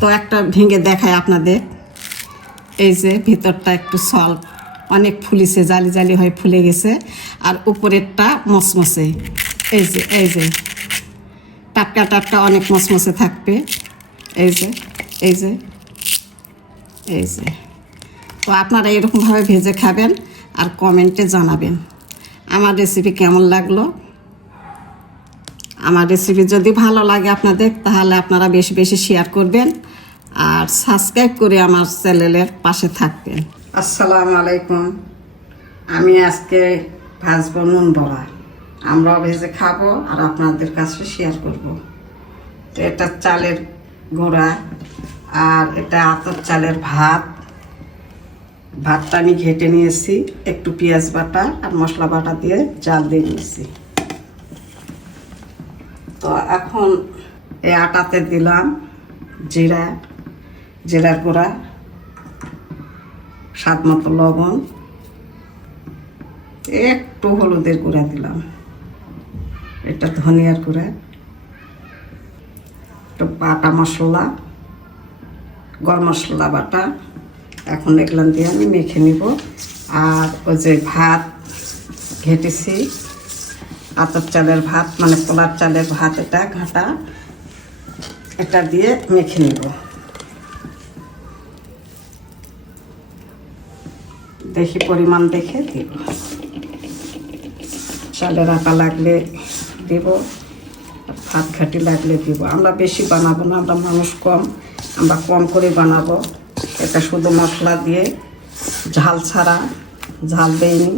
তো একটা ভেঙে দেখায় আপনাদের। এই যে ভিতরটা একটু সল্ট, অনেক ফুলিছে, জালি জালি হয়ে ফুলে গেছে, আর উপরেরটা মচমচে। এই যে টাটকা টাটকা অনেক মচমচে থাকবে। এই যে এই যে এই যে তো আপনারা এরকমভাবে ভেজে খাবেন আর কমেন্টে জানাবেন আমার রেসিপি কেমন লাগলো। আমার রেসিপি যদি ভালো লাগে আপনাদের, তাহলে আপনারা বেশি বেশি শেয়ার করবেন আর সাবস্ক্রাইব করে আমার চ্যানেলের পাশে থাকবেন। আসসালামু আলাইকুম। আমি আজকে ভাজবো নুন বড়া। আমরাও ভেজে খাবো আর আপনাদের কাছে শেয়ার করব। তো এটা চালের গুঁড়া আর এটা আতপ চালের ভাত। ভাতটা আমি ঘেটে নিয়েছি, একটু পেঁয়াজ বাটা আর মশলা বাটা দিয়ে জাল দিয়ে নিয়েছি। তো এখন এই আটাতে দিলাম জিরার গুঁড়া, স্বাদ মতো লবণ, একটু হলুদের গুঁড়া দিলাম, এটা ধনিয়ার গুঁড়া, একটু বাটা মশলা, গরম মশলা বাটা। এখন এগুলো দিয়ে আমি মেখে নিব। আর ওই যে ভাত ঘেটেছি, আতপ চালের ভাত, মানে পোলার চালের ভাত, এটা ঘাটা, এটা দিয়ে মেখে নিব। দেখি পরিমাণ দেখে দিব, চালের আটা লাগলে দিব, ভাত ঘাটি লাগলে দিব। আমরা বেশি বানাবো না, আমরা মানুষ কম, আমরা কম করে বানাবো। এটা শুধু মশলা দিয়ে, ঝাল ছাড়া, ঝাল দেয়নি।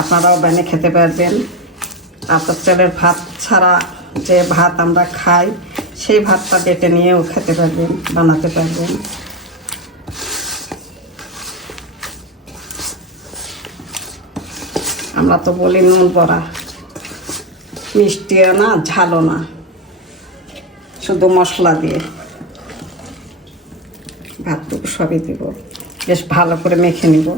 আপনারাও বানিয়ে খেতে পারবেন। আতপ চালের ভাত ছাড়া যে ভাত আমরা খাই, সেই ভাতটা বেটে নিয়েও খেতে পারবেন, বানাতে পারবেন। আমরা তো বলি নুন বড়া, মিষ্টিও না ঝালও না, শুধু মশলা দিয়ে। ভাতটুকু সবই দিব, বেশ ভালো করে মেখে নিব।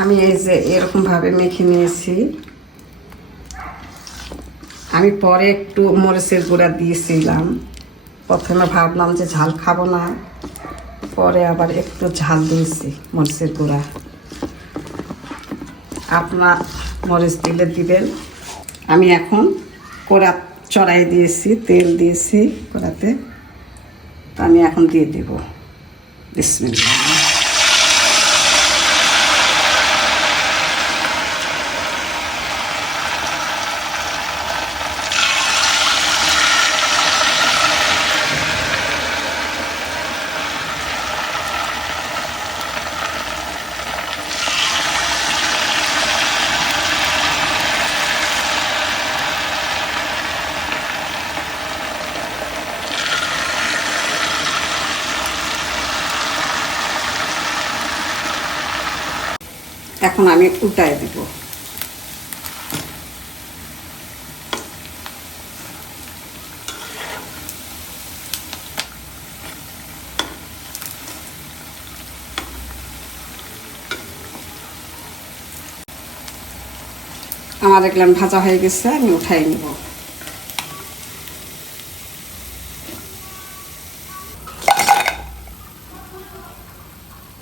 আমি এই যে এরকমভাবে মেখে নিয়েছি। আমি পরে একটু মরিচের গুঁড়া দিয়েছিলাম। প্রথমে ভাবলাম যে ঝাল খাবো না, পরে আবার একটু ঝাল দিয়েছি মরিচের গুঁড়া। আপনার মরিচ দিলে দিবেন। আমি এখন কড়া চড়াই দিয়েছি, তেল দিয়েছি কড়াতে। তো আমি এখন দিয়ে দেব। বিসমিল্লাহ। এখন আমি উল্টায় দেব। আমার এগুলো ভাজা হয়ে গেছে, আমি উঠাই নিব।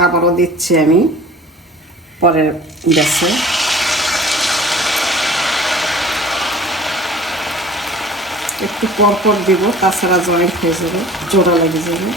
আবারও দিচ্ছি আমি পরের গ্যাসে। একটু পরপর দিব, তাছাড়া জয়েন্ট হয়ে যাবে, জোড়া লেগে যাবে।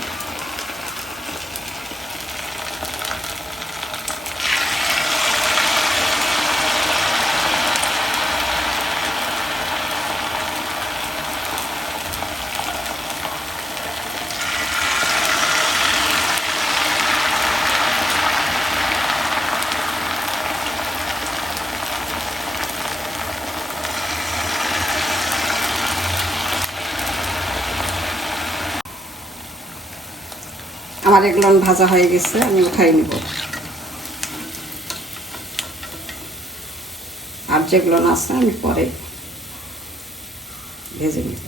আমার এগুলো ভাজা হয়ে গেছে, আমি উঠাই নিব। আর যেগুলো আছে আমি পরে ভেজে নিব।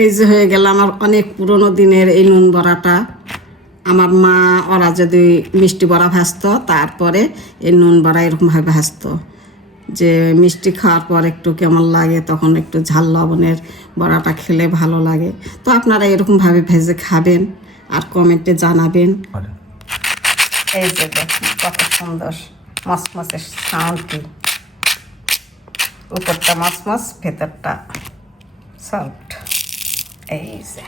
এই যে হয়ে গেল আমার অনেক পুরনো দিনের এই নুন বড়াটা। আমার মা ওরা যদি মিষ্টি বড়া ভাজতো, তারপরে এই নুন বড়া এরকমভাবে ভাজতো, যে মিষ্টি খাওয়ার পর একটু কেমন লাগে, তখন একটু ঝাল লবণের বড়াটা খেলে ভালো লাগে। তো আপনারা এরকমভাবে ভেজে খাবেন আর কমেন্টে জানাবেন। এই যে দেখুন কত সুন্দর মচমচের সাউন্ডটি, উপরটা মচমচ, ভেতরটা সফট। এই যে